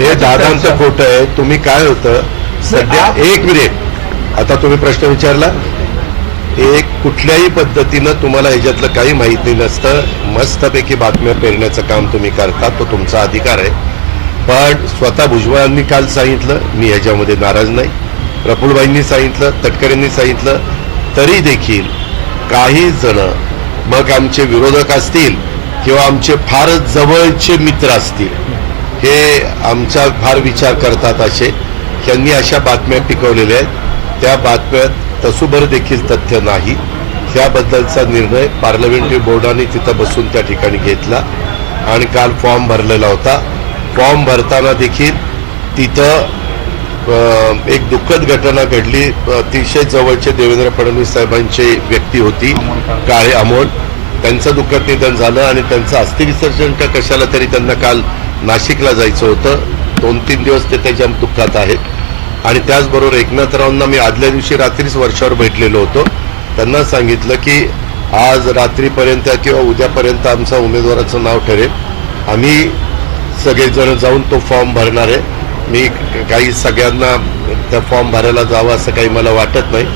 हे दादांचं फोटो आहे तुम्ही काय होतं सध्या एक मिनिट आता तुम्ही प्रश्न विचारला एक कुठल्याही पद्धतीनं तुम्हाला ह्याच्यातलं काही माहिती नसतं मस्तपैकी बातम्या पेरण्याचं काम तुम्ही करता तो तुमचा अधिकार आहे पण स्वतः भुजबळांनी काल सांगितलं मी याच्यामध्ये नाराज नाही प्रफुलबाईंनी सांगितलं तटकरेंनी सांगितलं तरी देखील काही जण मग आमचे विरोधक असतील किंवा आमचे फारच जवळचे मित्र असतील हे आमचा फार विचार करतात असे त्यांनी अशा बातम्या टिकवलेल्या आहेत त्या बातम्यात तसुभर देखील तथ्य नाही त्याबद्दलचा निर्णय पार्लमेंटरी बोर्डाने तिथं बसून त्या ठिकाणी घेतला आणि काल फॉर्म भरलेला होता फॉर्म भरताना देखील तिथं एक दुःखद घटना घडली अतिशय जवळचे देवेंद्र फडणवीस साहेबांची व्यक्ती होती काळे अमोल त्यांचं दुःखद निधन झालं आणि त्यांचं अस्थिविसर्जन का कशाला तरी त्यांना काल नाशिकला जायचं होतं दोन तीन दिवस ते त्याच्या दुःखात आहेत आणि त्याचबरोबर एकनाथरावांना मी आदल्या दिवशी रात्रीच वर्षावर भेटलेलो होतो त्यांना सांगितलं की आज रात्रीपर्यंत किंवा उद्यापर्यंत आमचा उमेदवाराचं नाव ठरेल आम्ही सगळेजण जाऊन तो फॉर्म भरणार आहे मी काही सगळ्यांना त्या फॉर्म भरायला जावं असं काही मला वाटत नाही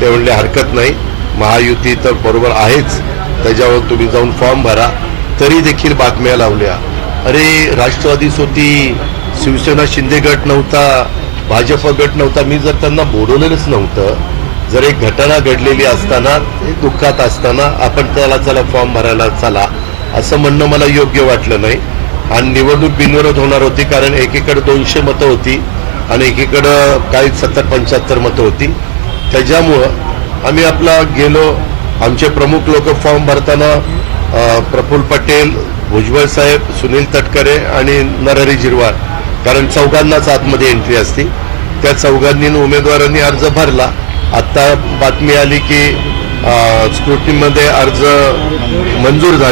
ते म्हणले हरकत नाही महायुती तर बरोबर आहेच त्याच्यावर तुम्ही जाऊन फॉर्म भरा तरी देखील बातम्या लावल्या अरे राष्ट्रवादीच होती शिवसेना शिंदे गट नव्हता भाजप गट नव्हता मी जर त्यांना बोलवलेलंच नव्हतं जर एक घटना घडलेली असताना दुःखात असताना आपण त्याला चला फॉर्म भरायला चला असं म्हणणं मला योग्य वाटलं नाही आणि निवडणूक बिनविरोध होणार होती कारण एकीकडे दोनशे मतं होती आणि एकीकडं काही सत्तर पंच्याहत्तर मतं होती त्याच्यामुळं आम्ही आपला गेलो आमचे प्रमुख लोक फॉर्म भरताना प्रफुल्ल पटेल भुजबळ साहेब सुनील तटकरे आणि नरहरी जिरवार कारण चौघांनाच आतमध्ये एंट्री असती त्या चौघांनी उमेदवारांनी अर्ज भरला आत्ता बातमी आली की स्क्रुटनीमध्ये अर्ज मंजूर झाला